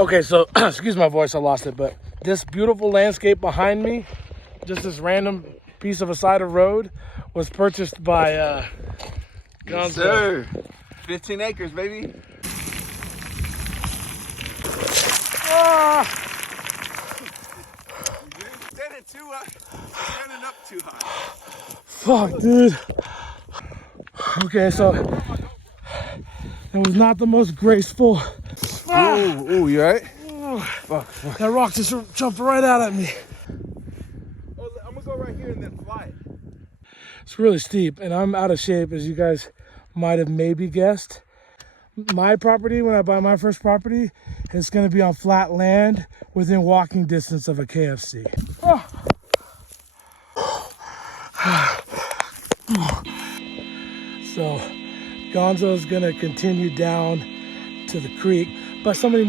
Okay, so excuse my voice, I lost it, but this beautiful landscape behind me, just this random piece of a side of road, was purchased by Yes, Gonzo. sir. 15 acres, baby. Ah! You're standing too high. Standing up too high. Fuck, dude. Okay, so that was not the most graceful. Ah! Ooh, you alright? Fuck. That rock just jumped right out at me. Oh, I'm gonna go right here and then fly it. It's really steep, and I'm out of shape, as you guys might have maybe guessed. My property, when I buy my first property, it's going to be on flat land within walking distance of a KFC. Oh. So Gonzo's going to continue down to the creek, but somebody